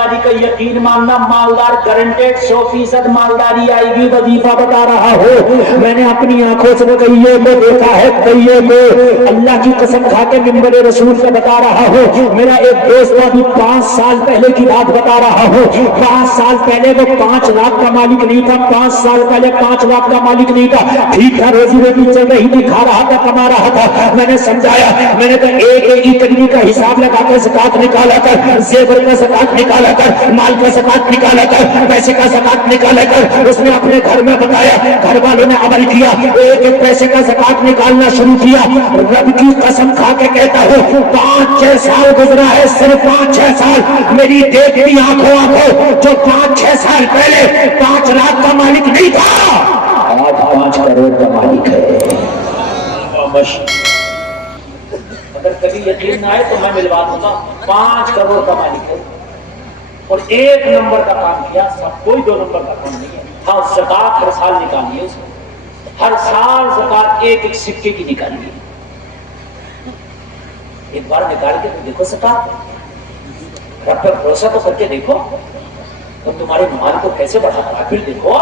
مالداری کا یقین ماننا، مالدار گارنٹیڈ 100% مالداری آئے گی، وظیفہ بتا رہا ہو، میں نے اپنی آنکھوں سے کئیے کو دیکھا ہے، کئیے کو اللہ کی قسم کھا کے منبر رسول سے بتا رہا ہوں، میرا ایک دوست ابھی 5 سال پہلے کی بات بتا رہا ہوں، 5 سال پہلے وہ 5 لاکھ کا مالک نہیں تھا، 5 سال پہلے 5 لاکھ کا مالک نہیں تھا، ٹھیک تھا، روزی روٹی چل رہی تھی، کھا رہا تھا، کما رہا تھا، میں نے سمجھایا، میں نے کہا ایک ایک کا حساب لگا کر زکات نکالا کر، زیور کا زکات نکالا کر، مال کا زکات نکالا کر، پیسے کا زکات نکالا کر۔ اس نے اپنے گھر میں بتایا، گھر والوں نے عمل کیا، ایک ایک پیسے کا زکات نکالنا شروع کیا۔ رب کی قسم کھا کے کہتا ہوں 5-6 سال گزرا ہے، صرف 5-6 سال میری دیکھتی آنکھوں جو 5-6 سال پہلے 5 لاکھ کا مالک نہیں تھا، آج 5 کروڑ کا مالک ہے۔ اگر کبھی یقین نہ آئے تو میں ملوا دوں گا، 5 کروڑ کا مالک ہے اور 1 نمبر کا کام کیا، سب کوئی 2 نمبر کا کام نہیں ہے۔ ہاں زکات ہر سال نکالی ہے، اس نے ہر سال زکات ایک ایک سکے کی نکالی ہے۔ ایک بار نکال کے تو دیکھو زکات، رب پر بھروسہ تو کر کے دیکھو، تو تمہارے مال کو کیسے بڑھاتا ہے، پھر دیکھو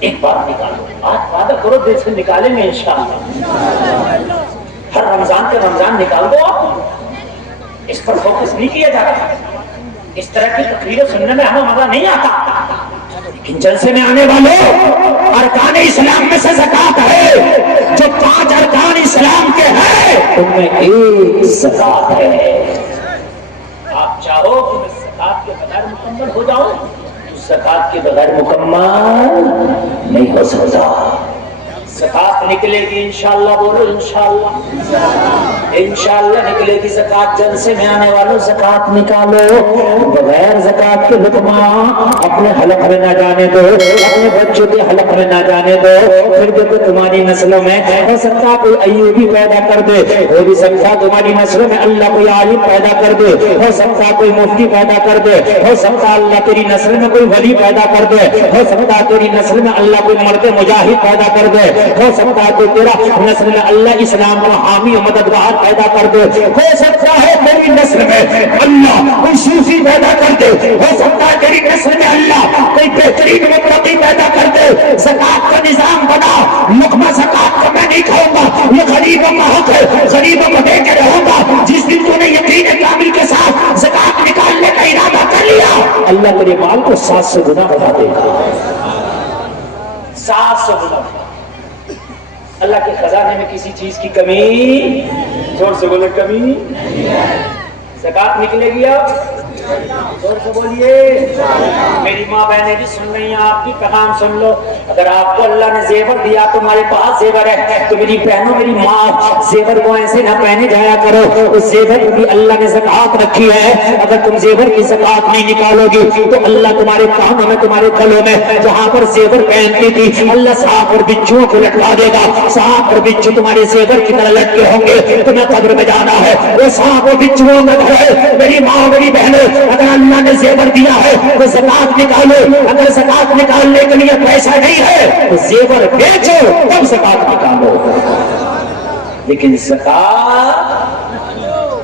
ایک بار نکالو، آج وعدہ کرو دل سے نکالیں گے انشاءاللہ۔ ہر رمضان کے رمضان نکال دو، اس پر فوکس نہیں کیا جاتا۔ اس طرح کی تقریریں سننے میں ہمیں مزہ نہیں آتا، لیکن جلسے میں آنے والوں، ارکان اسلام میں سے زکات ہے، جو 5 ارکان اسلام کے ہیں ان میں ایک زکات ہے۔ آپ چاہو کہ میں زکات کے بغیر مکمل ہو جاؤں تو زکات کے بغیر مکمل نہیں ہو سکتا۔ زکات نکلے گی انشاءاللہ، بولو انشاءاللہ، انشاءاللہ نکلے گی زکات۔ جلسے میں آنے والوں زکات نکالو، بغیر زکات کے لقمہ اپنے حلق میں نہ جانے دو، اپنے بچوں کے حلق میں نہ جانے دو، پھر دیکھو تمہاری نسلوں میں ہو سکتا کوئی ایوبی پیدا کر دے، ہو بھی سکتا تمہاری نسلوں میں اللہ کوئی عالم پیدا کر دے، ہو سکتا کوئی مفتی پیدا کر دے، ہو سکتا اللہ تیری نسل میں کوئی ولی پیدا کر دے، ہو سکتا تیری نسل میں اللہ کوئی مرد مجاہد پیدا کر دے، ہو سکتا ہے کہ تیرا نسل میں اللہ اسلام کا حامی و مددگار پیدا کر دے، ہو سکتا ہے تیری نسل میں اللہ کوئی صوفی پیدا کر دے، ہو سکتا ہے تیری نسل میں اللہ کوئی بہترین متقی پیدا کر دے۔ زکات کا نظام بنا، لقمہ زکات کا میں نہیں کھاؤں گا، یہ غریبوں کا حق ہے، غریبوں کو دے کے رہوں گا۔ جس دن تو نے یقین کامل کے ساتھ زکات نکالنے کا ارادہ کر لیا، اللہ تیرے مال کو 700 گنا بڑھا دے گا، 700 گنا۔ اللہ کے خزانے میں کسی چیز کی کمی، زور سے بولے کمی، زکات نکلے گی اب زور سے بولیے۔ میری ماں بہنیں بھی سن رہی ہیں، آپ بھی پیغام سن لو۔ اگر آپ کو اللہ نے زیور دیا، تمہارے پاس زیور ہے، تو میری بہنوں میری ماں زیور کو ایسے نہ پہنے جایا کرو، اس زیور بھی اللہ نے زکات رکھی ہے۔ اگر تم زیور کی زکات نہیں نکالو گی تو اللہ تمہارے کانوں میں، تمہارے گلوں میں جہاں پر زیور پہنتی تھی، اللہ سانپ اور بچھوؤں کو لٹوا دے گا۔ سانپ اور بچھو تمہارے زیور کی طرح لٹکے ہوں گے، تمہیں قبر میں جانا ہے، وہ سانپ اور بچھوؤں میں گھر۔ میری ماں میری بہنیں، اگر اللہ نے زیور دیا ہے تو زکات نکالو۔ اگر زکات نکالنے کے لیے پیسہ نہیں ہے تو زیور بیچو، تب زکات نکالو۔ لیکن زکات،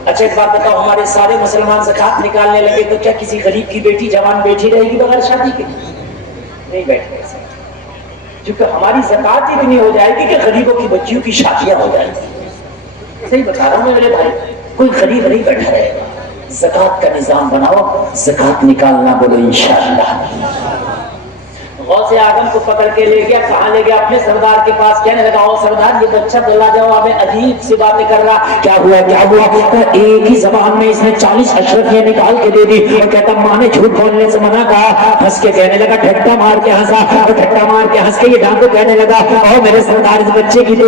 اچھا ایک بات بتاؤ، ہمارے سارے مسلمان زکات نکالنے لگے تو کیا کسی غریب کی بیٹی جوان بیٹھی رہے گی بغیر شادی کے؟ نہیں بیٹھ سکتی، کیونکہ ہماری زکات اتنی ہو جائے گی کہ غریبوں کی بچیوں کی شادیاں ہو جائیں گی۔ صحیح بتا رہا ہوں میرے بھائی، کوئی غریب نہیں بیٹھا رہے گا۔ زکات کا نظام بناؤ، زکات نکالنا، بولو انشاءاللہ۔ غوث اعظم کو پکڑ کے لے گیا، کہاں لے گیا؟ اپنے سردار کے پاس، کہنے لگا او سردار، یہ بچہ تو لاجواب ہے، عجیب سی باتیں کر رہا، کیا ہوا کیا ہوا؟ ایک ہی زبان میں اس نے 40 اشرفیاں نکال کے دے دی، اور کہتا ماں نے جھوٹ بولنے سے منع کہا۔ ہنس کے کہنے لگا، ٹھٹا مار کے ہنسا، اور ٹھٹا مار کے ہنس کے یہ ڈانٹو کہنے لگا، او میرے سردار، اس بچے کی تو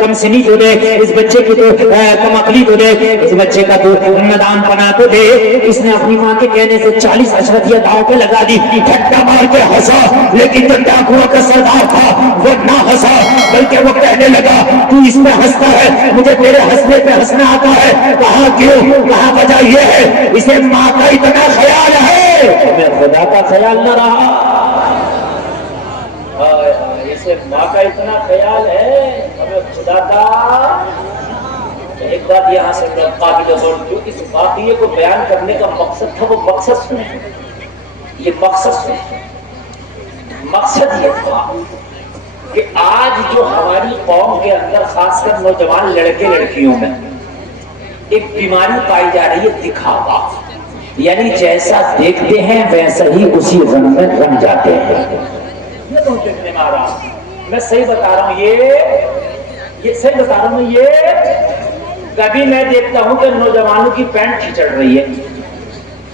کم سنی تو دے، اس بچے کی تو کم عقلی تو دے، اس بچے کا تو ندان پنا تو دے۔ اس نے اپنی ماں کے کہنے سے 40 اشرفیاں داؤ پہ لگا دی، ٹھٹا مار کے ہنسا، لیکن جو ڈاکوؤں کا سردار تھا وہ نہ ہنسا، بلکہ وہ کہنے لگا تو اس پہ ہنستا ہے، مجھے تیرے ہنسنے پہ ہنسنا آتا ہے۔ کہا کیوں؟ کہا وجہ یہ ہے اسے ماں کا اتنا خیال ہے، ہمیں خدا کا خیال نہ رہا۔ اسے ماں کا اتنا خیال ہے، ہمیں خدا کا ایک بات یہاں سے قابل غور جو اس واقعے کو بیان کرنے کا مقصد تھا وہ مقصد سنیں، یہ مقصد سنیں۔ مقصد یہ تھا کہ آج جو ہماری قوم کے اندر خاص کر نوجوان لڑکے لڑکیوں میں ایک بیماری پائی جا رہی ہے، دکھاوا، یعنی جیسا دیکھتے ہیں ویسا ہی اسی رنگ میں رنگ جاتے ہیں۔ یہ تو دیکھنے میں آ رہا، میں صحیح بتا رہا ہوں، یہ صحیح بتا رہا ہوں، یہ کبھی میں دیکھتا ہوں کہ نوجوانوں کی پینٹ کھچڑ رہی ہے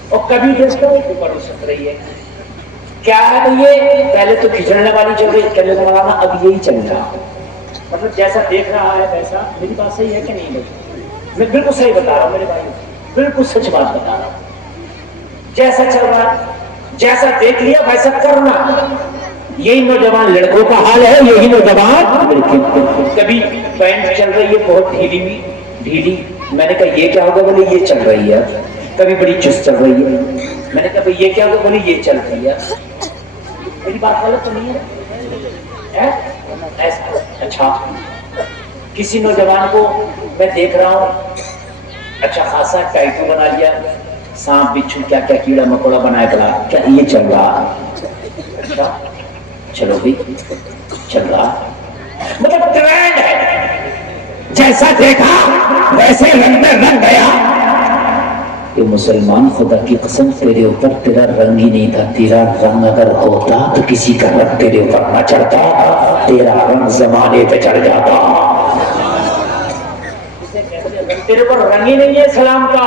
اور کبھی دیکھتا ہوں اوپر اچھل رہی ہے۔ کیا ہے یہ؟ پہلے تو کھچڑنے والی چل رہی ہے، مولانا اب یہی چل رہا، مطلب جیسا دیکھ رہا ہے ویسا۔ میری بات صحیح ہے کہ نہیں بھائی؟ میں بالکل صحیح بتا رہا ہوں میرے بھائی، بالکل سچ بات بتا رہا ہوں۔ جیسا چل رہا ہے، جیسا دیکھ لیا ویسا کرنا، یہی نوجوان لڑکوں کا حال ہے، یہی نوجوان لڑکے۔ کبھی پینٹ چل رہی ہے بہت ڈھیلی، میں نے کہا یہ کیا ہوگا؟ بولے یہ چل رہی ہے۔ کبھی بڑی چست چل رہی ہے، میں نے کہا یہ کیا ہوگا؟ بولے یہ چل رہی ہے۔ میری بات غلط تو نہیں ہے؟ اچھا، کسی نوجوان کو میں دیکھ رہا ہوں اچھا خاصا ٹائٹو بنا لیا، سانپ بچھو کیا کیا کیڑا مکوڑا بنایا پڑا، کیا یہ چل رہا؟ اچھا چلو بھی چل رہا، مطلب ٹرینڈ ہے، جیسا دیکھا ویسے رنگ میں رنگ گیا۔ کہ مسلمان خدا کی قسم تیرے اوپر تیرا رنگ ہی نہیں تھا، تیرا رنگ اگر ہوتا تو کسی کا رنگ تیرے اوپر نہ چڑھتا، تیرا رنگ زمانے پہ چڑھ جاتا۔ تیرے اوپر رنگ ہی نہیں ہے اسلام کا،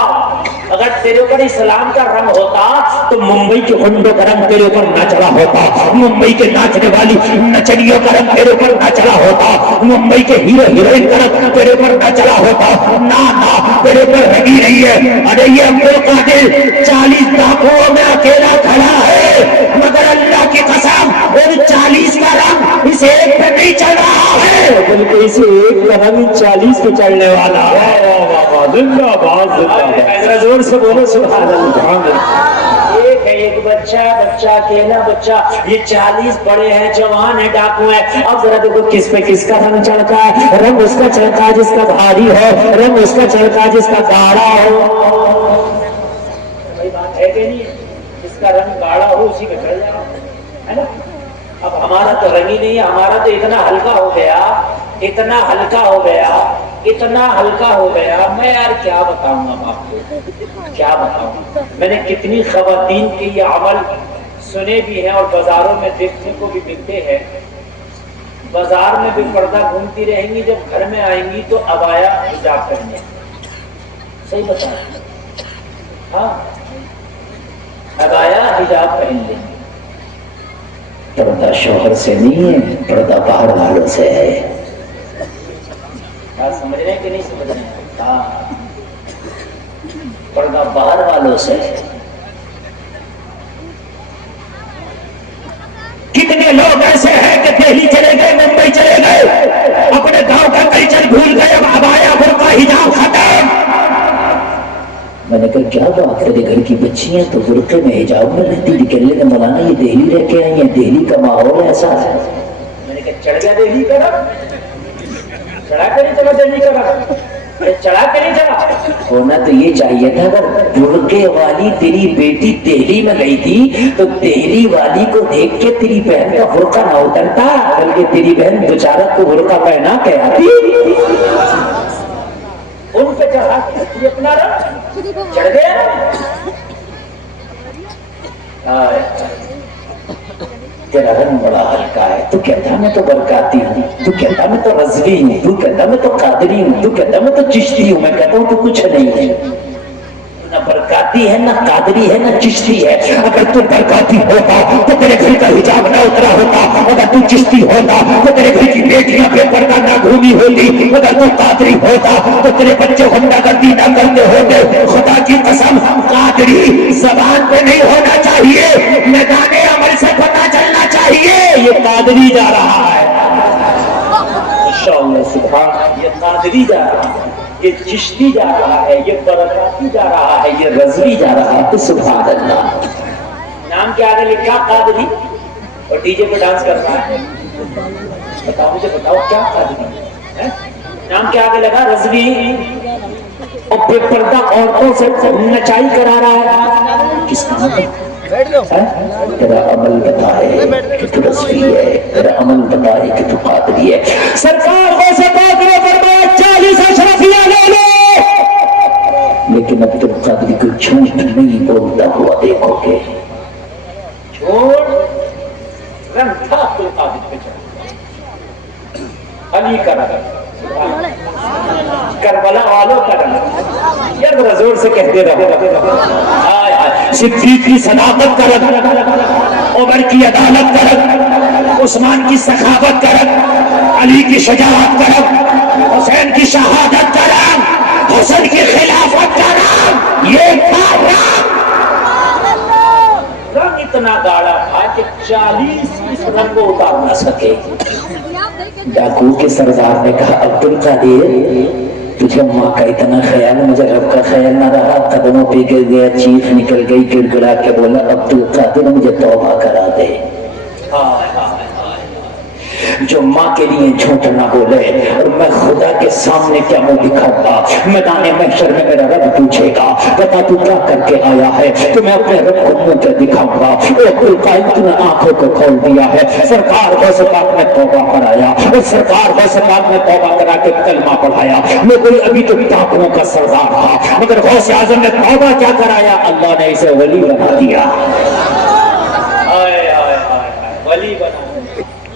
اگر تیرے اوپر اسلام کا رنگ ہوتا تو ممبئی کے ہنڈوں کا رنگ تیرے اوپر نہ چڑھا ہوتا، ممبئی کے ناچنے والی نچنیوں کا رنگ تیرے اوپر نہ چڑھا ہوتا، ممبئی کے ہیرو ہیروئن کا رنگ تیرے اوپر نہ چڑھا ہوتا۔ نہ تیرے اوپر رنگ ہی نہیں ہے۔ ارے یہ عبد القادر 40 ڈاکوؤں میں اکیلا کھڑا ہے، مگر اللہ کی قسم ان 40 کا رنگ اس ایک پہ نہیں چل رہا ہے، بلکہ اس ایک کا رنگ 40 پہ چڑھنے والا ہے۔ زندہ باد، زور سے بولو سبحان اللہ۔ ایک بچہ اکیلا بچہ، یہ 40 بڑے ہیں، جوان ہیں، ڈاکو ہیں۔ اب ذرا دیکھو کس پہ کس کا رنگ چڑھتا ہے، رنگ اس کا چڑھتا ہے جس کا بھاری ہو، رنگ اس کا چڑھتا ہے جس کا گاڑا ہو۔ بھائی بات ہے کہ نہیں؟ جس کا رنگ گاڑا ہو اسی پہ چڑھ جاؤ، ہے نا؟ اب ہمارا تو رنگ ہی نہیں ہے، ہمارا تو اتنا ہلکا ہو گیا، اتنا ہلکا ہو گیا، اتنا ہلکا ہو گیا، میں یار کیا بتاؤں اب آپ کو، کیا بتاؤں۔ میں نے کتنی خواتین کے یہ عمل سنے بھی ہیں اور بازاروں میں دیکھنے کو بھی ملتے ہیں۔ بازار میں بھی پردہ گھومتی رہیں گی، جب گھر میں آئیں گی تو عبایا حجاب پہنیں، صحیح بتا رہے ہیں؟ ہاں، عبایا حجاب پہن لیں۔ پردہ شوہر سے نہیں ہے، پردہ باہر والوں سے ہے۔ سمجھ رہے ہیں کہ نہیں سمجھ رہے ہیں؟ پردہ باہر والوں سے۔ کتنے لوگ ایسے ہیں کہ دہلی چلے گئے، ممبئی چلے گئے، اپنے گاؤں کا کلچر بھول گئے، اب عبایا برقع حجاب ختم۔ میں نے کہا کیا بات ہے، گھر کی بچیاں تو برقعے میں حجاب میں رہتی، نکلنے کا مولانا یہ دہلی رہ کے آئی ہیں، دہلی کا ماحول ایسا ہے۔ میں نے کہا چڑھ گیا دہلی کا رنگ، چڑھا کر نہیں چلا دہلی کا رنگ، چڑھا کر نہیں چلا۔ ہونا تو یہ چاہیے تھا، اگر برقعے والی تیری بیٹی دہلی میں گئی تھی تو دہلی والی کو دیکھ کے تیری بہن کا برقع نہ اترتا، بلکہ تیری بہن بچارت کو برقع پہنا کے آتی، ان پہ چڑھا کے اپنا رنگ چڑھ گیا۔ تیرا رنگ بڑا ہلکا ہے، تو کہتا میں تو برکاتی ہوں، تو کہتا میں تو رضوی ہوں، تو کہتا میں تو قادری ہوں، تو کہتا میں تو چشتی ہوں۔ میں کہتا ہوں تو کچھ نہیں ہے، نہ برکاتی ہے، نہ قادری ہے، نہ چشتی ہے۔ اگر تو برکاتی ہوتا تو تیرے گھر کا حجاب نہ اترا ہوتا، اگر تو چشتی ہوتا تو تیرے گھر کی بیٹیاں بے پردہ نہ گھومی ہوتی، اگر تو قادری ہوتا تو تیرے بچے ہنڈا گردی نہ کرتے ہوتے۔ خدا کی قسم قادری زبان پہ نہیں ہونا چاہیے، میدان عمل سے پتہ چلنا چاہیے یہ قادری جا رہا ہے۔ انشاءاللہ سبحان، یہ قادری جا رہا ہے، یہ چشتی جا رہا ہے، یہ برکاتی جا رہا ہے، یہ رضوی جا رہا ہے۔ سبحان اللہ۔ نام کے آگے لکھا قادری اور ڈی جے پہ ڈانس کر رہا ہے۔ بتاؤ مجھے، بتاؤ کیا قادری ہے؟ نام کے آگے لگا رضوی اور بے پردہ عورتوں سے نچائی کرا رہا ہے. کس کام میں؟ تیرا عمل بتائے کہ تو رسوی ہے، تیرا عمل بتائے کہ تو قادری ہے. سرکار غوث پاک نے فرمایا 40 اشرفیہ لے لو، لیکن عبد القادری کو جھوٹ نہیں بولتا ہوا دیکھو گے. جھوٹ رنگ تھا عبد القادر پہ چڑھا. علی کا رنگ، کربلا والوں کا رنگ، یا ذرا زور سے کہتے رہو. صدیق کی صداقت کا رنگ، عمر کی عدالت کا رنگ، عثمان کی سخاوت کا رنگ، علی کی شجاعت کا رنگ، حسین کی شہادت کا رنگ، حسن کی خلافت کا رنگ. یہ تھا رنگ. رنگ اتنا گاڑا تھا کہ 40 اس رنگ کو اتار نہ سکے. ڈاکو کے سردار نے کہا عبد القادر تجھے ماں کا اتنا خیال، مجھے رب کا خیال نہ رہا. قدموں پہ گر گیا، چیخ نکل گئی، گڑ گڑا کے بولا عبد القادر مجھے توبہ کرا دے. جو ماں کے لیے جھوٹ نہ بولے، اور میں خدا کے سامنے کیا منہ دکھاؤں گا. میدان محشر میں میرا رب پوچھے گا بتا تو کیا کر کے آیا ہے، تو میں اپنے رب کو منہ کیا دکھاؤں گا. تو نے آنکھوں کو کھول دیا ہے. سرکار غوث پاک نے توبہ کرایا، اور سرکار غوث پاک نے توبہ کرا کے کلمہ پڑھایا. میں کوئی ابھی تو ٹاپوں کا سردار تھا، مگر غوث اعظم نے توبہ کیا کرایا، اللہ نے اسے ولی بنا دیا. ولی بنا،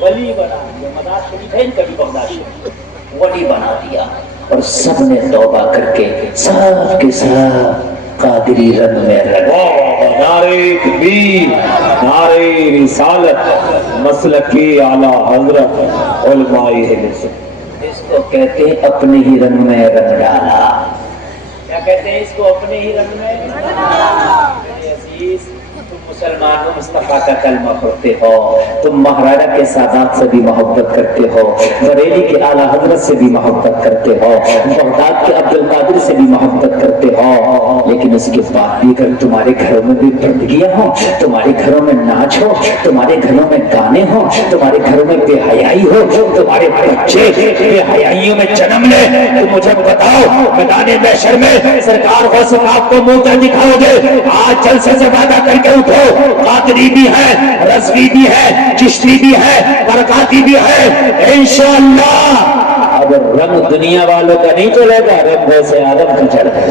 ولی بنا دیا. مدار شریف ہے ان کا بھی بغداد شریف، ولی بنا دیا. اور سب نے توبہ کر کے سب کے سب قادری رنگ میں رہا. نعرہ تکبیر، نعرہ رسالت، مسلک اعلی حضرت علماء اہل سنت. اس کو کہتے ہیں اپنے ہی رنگ میں رنگ ڈالا. کیا کہتے ہیں اس کو؟ اپنے ہی رنگ میں رنگ ڈالا. عزیز تم مسلمان ہو، مصطفیٰ کا کلمہ پڑھتے ہو، تم مہاراجا کے سادات سے بھی محبت کرتے ہو، بریلی کے اعلیٰ حضرت سے بھی محبت کرتے ہو، بغداد کے عبد القادر سے بھی محبت کرتے ہو، لیکن اس کے بعد بھی اگر تمہارے گھروں میں بھی پردگیاں ہوں، تمہارے گھروں میں ناچ ہو، تمہارے گھروں میں گانے ہوں، تمہارے گھروں میں بے حیائی ہو، تمہارے بچے بے حیائیوں میں جنم لے، تو مجھے بتاؤ میدان محشر میں سرکار غوث پاک کو منہ کیا دکھاؤ گے؟ آج جلسے سے وعدہ کر کے اٹھو، قادری بھی ہے، رضوی بھی ہے، چشتی بھی ہے، برکاتی بھی ہے. انشاءاللہ اگر رنگ دنیا والوں کا نہیں چلے گا، رنگ ویسے آدم کا چڑھ گا.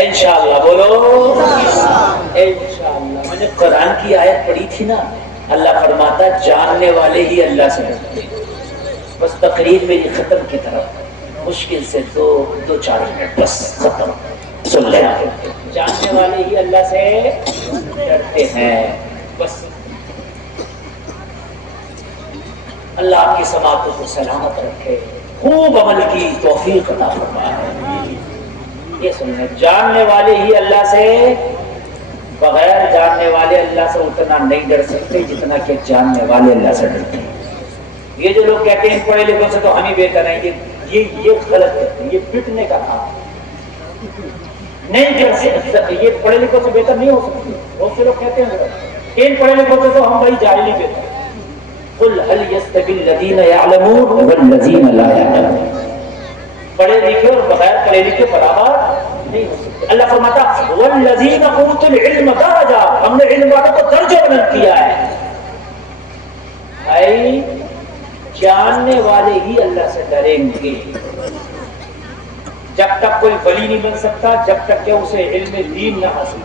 انشاءاللہ بولو انشاءاللہ. میں نے قرآن کی آیت پڑھی تھی نا، اللہ فرماتا جاننے والے ہی اللہ سے ڈرتے. بس تقریر میری ختم کی طرف، مشکل سے دو چار منٹ بس ختم. سن لیں، جاننے والے ہی اللہ سے ڈرتے ہیں. بس اللہ آپ کی سماعتوں کو سلامت رکھے، خوب عمل کی توفیق عطا فرمائے. یہ سنیں، جاننے والے ہی اللہ سے، بغیر جاننے والے اللہ سے اتنا نہیں ڈر سکتے جتنا کہ جاننے والے اللہ سے ڈرتے ہیں. یہ جو لوگ کہتے ہیں پڑھے لکھوں سے تو ہم ہی بہتر ہیں، یہ غلط ہے. یہ پٹنے کا کام نہیں کر سکتے. یہ پڑھے لکھوں سے بہتر نہیں ہو سکتی. بہت سے لوگ کہتے ہیں ان پڑھے لکھوں سے تو ہم بھائی جاہل ہی بہتر. قل هل يستوي الذين يعلمون والذين لا يعلمون. پڑھے لکھے اور بغیر پڑھے لکھے برابر نہیں ہو سکتے. اللہ فرماتا والذین اوتوا العلم درجہ، ہم نے علم والوں کو درجہ بلند کیا ہے. بھائی جاننے والے ہی اللہ سے ڈریں گے. جب تک کوئی ولی نہیں بن سکتا جب تک کہ اسے علم دین نہ حاصل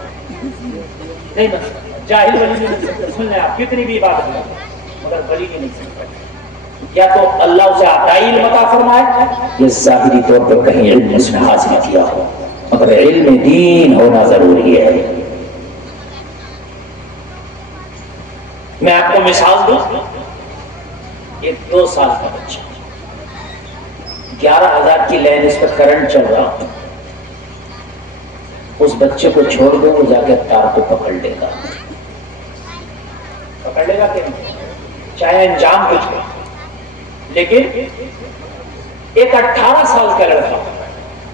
نہیں بن سکتا. جاہل ولی نہیں بن سکتا. سن لیں آپ، کتنی بھی عبادت کریں مگر ولی نہیں بن سکتا. یا تو اللہ اسے عطائی علم عطا فرمائے، یا ظاہری طور پر کہیں علم اس نے حاصل کیا ہو، مگر علم دین ہونا ضروری ہے. میں آپ کو مثال دوں. ایک 2 سال کا بچہ، 11,000 کی لائن اس پر کرنٹ چل رہا، اس بچے کو چھوڑ دو، وہ جا کے تار کو پکڑ لے گا. پکڑ لے گا کہ چاہے انجام کچھ ہو. لیکن ایک 18 سال کا لڑکا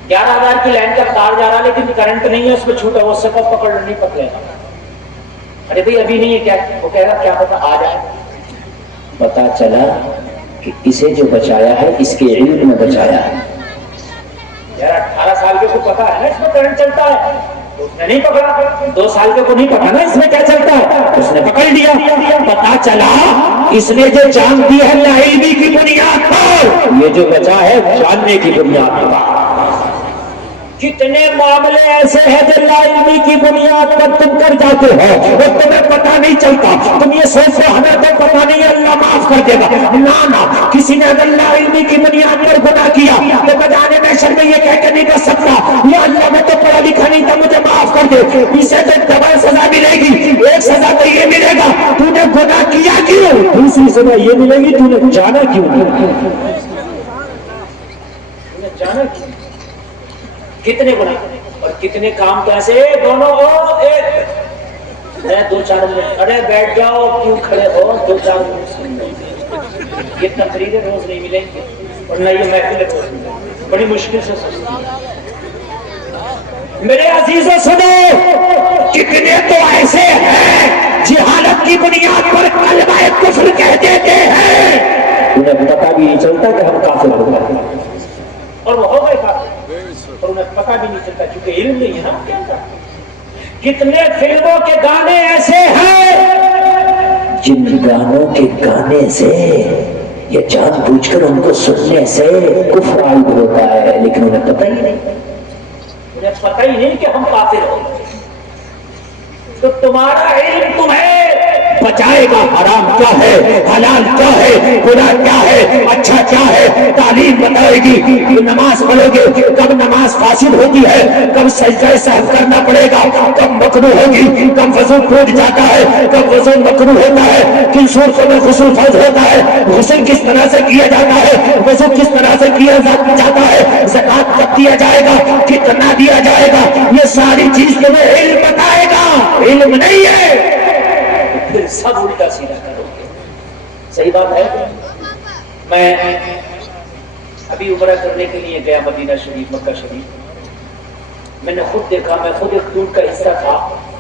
11,000 کی لائن کا تار جا رہا لیکن کرنٹ نہیں ہے، اس پہ چھوٹا، وہ سب پکڑ نہیں پکڑے گا. ارے بھائی ابھی نہیں ہے کیا؟ وہ کہہ رہا کیا پتا آ جائے. پتا چلا کہ اسے جو بچایا ہے اس کے علم میں بچایا ہے. یار 18 سال کے کو پتا ہے نا اس میں کرنٹ چلتا ہے، اس نے نہیں پکڑا. 2 سال کے کو نہیں پتا نا اس میں کیا چلتا ہے، اس نے پکڑ لیا. پتا چلا اس نے جو جان دی ہے لا علمی کی بنیاد پر، یہ جو بچا ہے جاننے کی بنیاد پر. کتنے معاملے ایسے ہیں جو لا علمی کی بنیاد پر تم کر جاتے ہو اور تمہیں پتہ نہیں چلتا. تم یہ سوچتے ہو ہمیں تو پتہ نہیں ہے اللہ معاف کر دے گا. نہ کسی نے اگر لا علمی کی بنیاد پر گناہ کیا تو بجانے میں شر میں یہ کہہ کے نہیں کر سکتا یا اللہ میں تو پڑھا لکھا نہیں تھا مجھے معاف کر دے. اسے تو ڈبل سزا ملے گی. ایک سزا تو یہ ملے گا تو نے گناہ کیا کیوں، دوسری سزا یہ ملے گی تو نے جانا کیوں. جانا کیوں، کتنے گناہ اور کتنے کام تو ایسے دونوں ہو. ایک 2-4 منٹ ارے بیٹھ جاؤ کیوں کھڑے ہو، 2-4 منٹ. یہ تقریریں روز نہیں ملیں گی اور نہ یہ محفلیں روز ملیں گی، بڑی مشکل سے سوچتے ہیں. میرے عزیزوں سنو، کتنے تو ایسے ہیں جہالت کی بنیاد پر کلمہ کفر کہہ دیتے ہیں، انہیں پتہ بھی نہیں چلتا کہ ہم کافر ہو گئے اور وہ ہو گئے کافر اور انہیں پتہ بھی نہیں چلتا کیونکہ علم نہیں ہے نا. کتنے فلموں کے گانے ایسے ہیں جن گانوں کے گانے سے یہ جان بوجھ کر ان کو سننے سے کفر عائد ہوتا ہے، لیکن انہیں پتہ ہی نہیں، انہیں پتہ ہی نہیں کہ ہم کافر ہو. تو تمہارا علم تمہیں بچائے گا حرام کیا ہے، حلال کیا ہے، گناہ کیا ہے، اچھا کیا ہے. تعلیم بتائے گی کہ نماز پڑھو گے کب نماز فاسد ہوتی ہے، کب سجدہ سہو کرنا پڑے گا، کب مکروہ ہوگی، کب وضو ٹوٹ جاتا ہے، کب وضو مکروہ ہوتا ہے، کن صورتوں میں غسل فرض ہوتا ہے، غسل کس طرح سے کیا جاتا ہے، وضو کس طرح سے کیا جاتا ہے، زکات کب دیا جائے گا، کتنا دیا جائے گا. یہ ساری چیز تمہیں علم بتائے گا. علم نہیں ہے پھر سب الٹا سیدھا کرو گے. صحیح بات ہے. میں ابھی عمرہ کرنے کے لیے گیا مدینہ شریف، مکہ شریف. میں نے خود دیکھا، میں خود ایک ٹور کا حصہ تھا،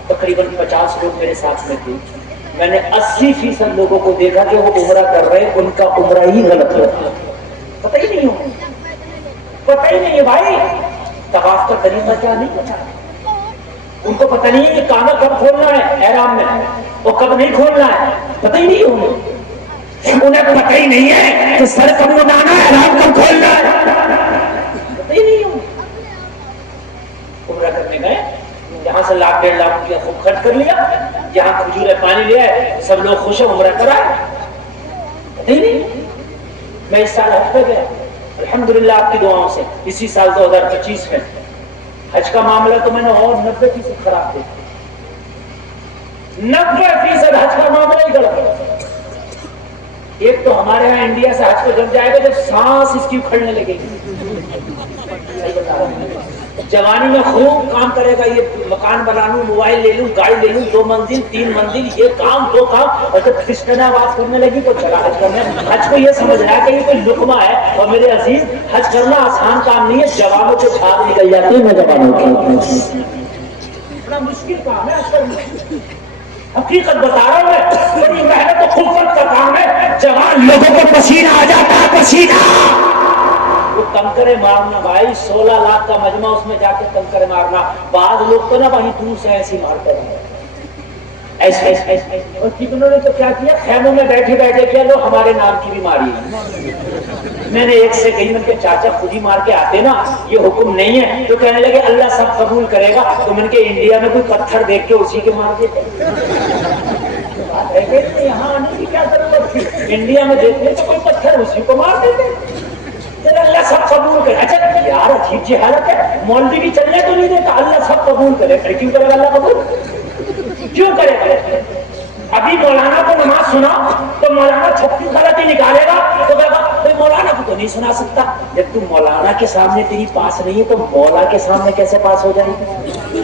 تقریباً 50 لوگ میرے ساتھ میں تھے. میں نے 80% لوگوں کو دیکھا کہ وہ عمرہ کر رہے، ان کا عمرہ ہی غلط ہے. پتہ ہی نہیں ہو، پتہ ہی نہیں ہے بھائی طواف کا طریقہ کیا نہیں پتا. ان کو پتہ نہیں ہے کہ کعبہ کب کھولنا ہے احرام میں اور کب نہیں کھولنا ہے، پتہ ہی نہیں ہوگا. انہیں پتہ ہی نہیں ہے کہ سر کب منانا ہے، احرام کب کھولنا ہے، پتہ ہی نہیں ہوگا. عمرہ کرنے گئے، یہاں سے 1,00,000-1.5 لاکھ روپیہ خوب خرچ کر لیا، یہاں کھجور پانی لیا ہے، سب لوگ خوش ہیں، عمرہ کرا. پتہ ہی نہیں. میں اس سال حج پہ گیا الحمدللہ آپ کی دعاؤں سے. اسی سال 2025 میں حج کا معاملہ تو میں نے اور 90% خراب دیکھا. 90% حج کا معاملہ ہی غلط ہے. ایک تو ہمارے ہاں انڈیا سے حج کو جب جائے گا جب سانس اس کی اکھڑنے لگے گی. جوانی میں خوب کام کرے گا، یہ مکان بنا لوں، موبائل لے لوں، گاڑی لے لوں، 2 منزل 3 منزل، یہ کام 2 کام. اور جب کھسکنا آواز کرنے لگی تو چلا حج کرنے. حج کو یہ سمجھ رہا ہے کہ یہ کوئی لقمہ ہے. اور میرے عزیز حج کرنا آسان کام نہیں ہے. جوانوں کے ہاتھ نکل جاتے ہیں نوجوانوں کے، بڑا مشکل کام ہے حج کرنا. حقیقت بتا رہا ہوں میں، بڑی محنت و خلقت کا کام ہے. جوان لوگوں کو پسینہ آ جاتا ہے، پسینہ. وہ کنکرے مارنا بھائی، 16 لاکھ کا مجمع، اس میں جا کے کنکرے مارنا. بعض لوگ تو نا وہیں دور سے ایسے مارتے رہے ایسے. اور کتنوں نے تو کیا کیا، خیموں میں بیٹھے بیٹھے کیا لو ہمارے نام کی بھی ماری. میں نے ایک سے کہی، ان کے چاچا خود ہی مار کے آتے نا، یہ حکم نہیں ہے. تو کہنے لگے اللہ سب قبول کرے گا. تو میں نے انڈیا میں کوئی پتھر دیکھ کے اسی کے مار دیتے. یہاں آنے کی کیا ضرورت تھی، انڈیا میں دیکھتے تو کوئی پتھر اسی کو مار دیتے. اللہ سب قبول کرے. اچھا یار عجیب جی حالت ہے، مولوی بھی چلنے تو نہیں دیتا. اللہ سب قبول کرے، پھر کیوں کرے گا اللہ قبول؟ کیوں کرے گا؟ ابھی مولانا کو نماز سنا تو مولانا 36 غلطی نکالے گا تو کہے گا کوئی مولانا کو تو نہیں سنا سکتا. جب تم مولانا کے سامنے تیری پاس نہیں ہے تو مولا کے سامنے کیسے پاس ہو جائے گی؟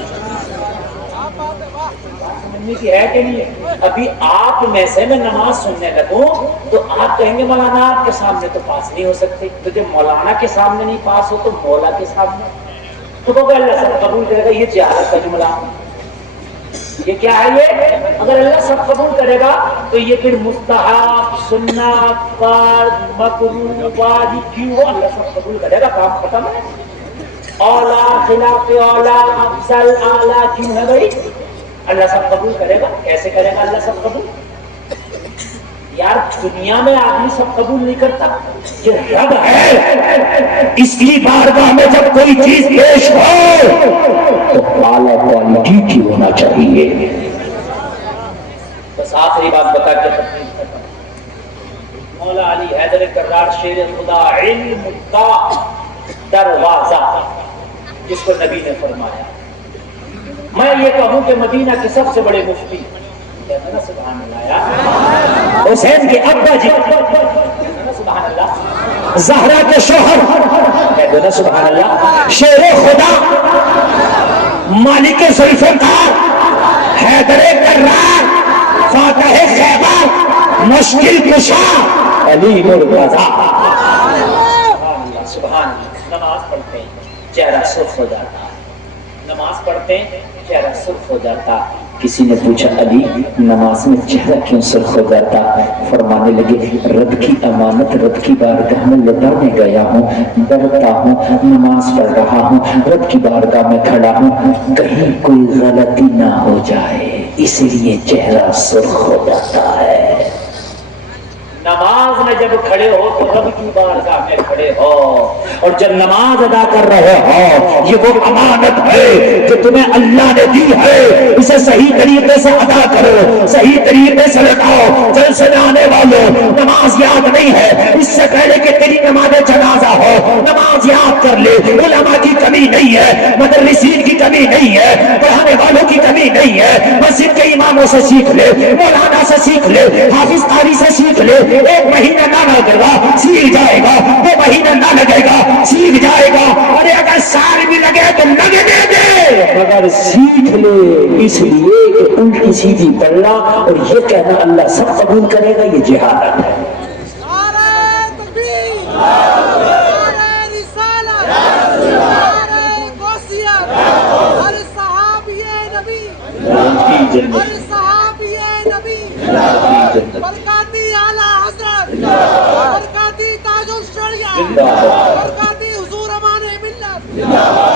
کی ہے کہ نہیں ہے؟ ابھی آپ میں سے میں نماز سننے لگوں تو آپ کہیں گے مولانا آپ کے سامنے تو پاس نہیں ہو سکتے. تو جب مولانا کے سامنے نہیں پاس ہو تو مولا کے سامنے تو وہ اللہ سب قبول کرے گا. یہ جہالت کا جملہ، یہ کیا ہے؟ یہ اگر اللہ سب قبول کرے گا تو یہ پھر مستحب، سنت، فرض، مکروہ، واجب کیوں ہو، اللہ سب قبول کرے گا. کام ختم ہے. اولا خلاف اولا افضل اعلیٰ کیوں ہے بھائی؟ اللہ سب قبول کرے گا؟ کیسے کرے گا اللہ سب قبول؟ یار دنیا میں آدمی سب قبول نہیں کرتا، یہ رب ہے، اس کی بارگاہ میں جب کوئی چیز پیش ہو تو اعلیٰ کوالٹی کی ہونا چاہیے۔ بس آخری بات بتا کے ختم کرتا ہوں۔ مولا علی حیدر کرار شیر خدا علم کا دروازہ جس کو نبی نے فرمایا، میں یہ کہوں کہ مدینہ کے سب سے بڑے مفتی سبحان اللہ حسین کے ابا جی سبحان اللہ، زہرا کے شوہر سبحان اللہ، شیر خدا مالک ذوالفقار حیدر کرار فاتح خیبر مشکل کشا علی مرتضیٰ سبحان اللہ۔ نماز پڑھتے ہیں چہرہ سرخ ہو جاتا، نماز پڑھتے ہیں چہرہ سرخ ہو جاتا۔ کسی نے پوچھا علی نماز میں چہرہ کیوں سرخ ہو جاتا؟ فرمانے لگے رب کی امانت رب کی بارگاہ میں لٹانے گیا ہوں، ڈرتا ہوں، نماز پڑھ رہا ہوں، رب کی بارگاہ میں کھڑا ہوں، کہیں کوئی غلطی نہ ہو جائے، اس لیے چہرہ سرخ ہو جاتا ہے۔ نماز میں جب کھڑے ہو تو رب کی بارگاہ میں کھڑے ہو، اور جب نماز ادا کر رہے ہو یہ وہ امانت ہے جو تمہیں اللہ نے دی ہے، اسے صحیح طریقے سے ادا کرو، صحیح طریقے سے لٹاؤ۔ جلسے میں آنے والوں نماز یاد نہیں ہے، اس سے پہلے کہ تیری نماز جنازہ ہو نماز یاد کر لے۔ علماء کی کمی نہیں ہے، مدرسین کی کمی نہیں ہے، پڑھانے والوں کی کمی نہیں ہے، مسجد کے اماموں سے سیکھ لے، مولانا سے سیکھ لے، حافظ قاری سے سیکھ لے۔ ایک مہینہ نہ لگے گا سیکھ جائے گا، 2 مہینہ نہ لگے گا سیکھ جائے گا، اور اگر سال بھی لگے تو لگنے دے، مگر سیکھ لے، اس لیے کہ الٹی سیدھی پڑھنا اور یہ کہنا اللہ سب قبول کرے گا، یہ جہالت ہے۔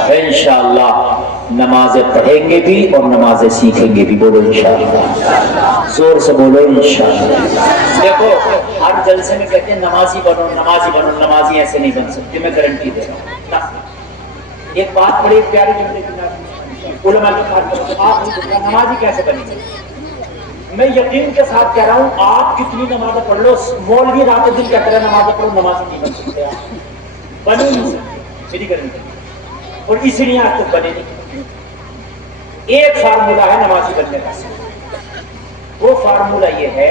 انشاءاللہ نمازیں پڑھیں گے بھی اور نمازیں سیکھیں گے بھی، بولو انشاءاللہ، زور سے بولو انشاءاللہ۔ دیکھو ہر جلسے میں کہتے ہیں نمازی بنو نمازی بنو، نمازی ایسے نہیں بن سکتے، میں گارنٹی دے رہا ہوں۔ ایک بات بڑی پیاری جملے کی علماء کے ساتھ آپ نمازی کیسے بنے گے؟ میں یقین کے ساتھ کہہ رہا ہوں آپ کتنی نمازیں پڑھ لو، مولوی رات دن کہتے ہیں نمازیں پڑھو، نمازی نہیں بن سکتے، بنے نہیں سکتے، میری گارنٹی، اور اس لیے آپ کو بنے نہیں۔ ایک فارمولہ ہے نمازی بننے کا، وہ فارمولہ یہ ہے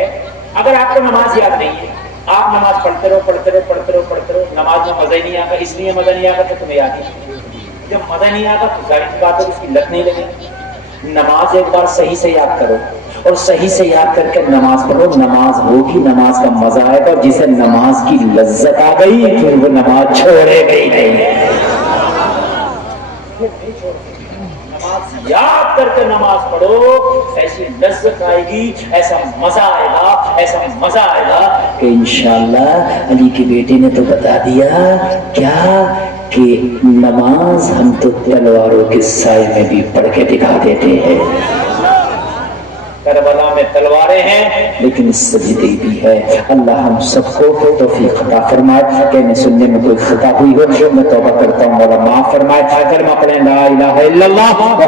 اگر آپ کو نماز یاد نہیں ہے، آپ نماز پڑھتے رہو پڑھتے رہو پڑھتے رہو پڑھتے رہو، نماز میں مزہ ہی نہیں آتا، اس لیے مزہ نہیں آتا کہ تمہیں یاد نہیں، جب مزہ نہیں آتا تو ظاہر سی بات ہے اس کی لت نہیں لگے۔ نماز ایک بار صحیح سے یاد کرو اور صحیح سے یاد کر کے نماز پڑھو، نماز ہوگی، نماز کا مزہ آئے گا، جسے نماز کی لذت آ گئی پھر وہ نماز چھوڑے گئی نہیں۔ نماز یاد کر کے نماز پڑھو، ایسی لذت آئے گی، ایسا مزہ آئے گا، ایسا مزہ آئے گا کہ انشاءاللہ علی کے بیٹے نے تو بتا دیا کیا کہ نماز ہم تو تلواروں کے سائے میں بھی پڑھ کے دکھا دیتے ہیں۔ کربلا میں تلواریں ہیں لیکن سجدے بھی ہے۔ اللہ ہم سب کو توفیق عطا فرمائے، کہنے سننے میں کوئی خطا ہوئی ہو میں توبہ کرتا ہوں، مولا معاف فرمائے۔ کلمہ پڑھیں لا الہ الا اللہ۔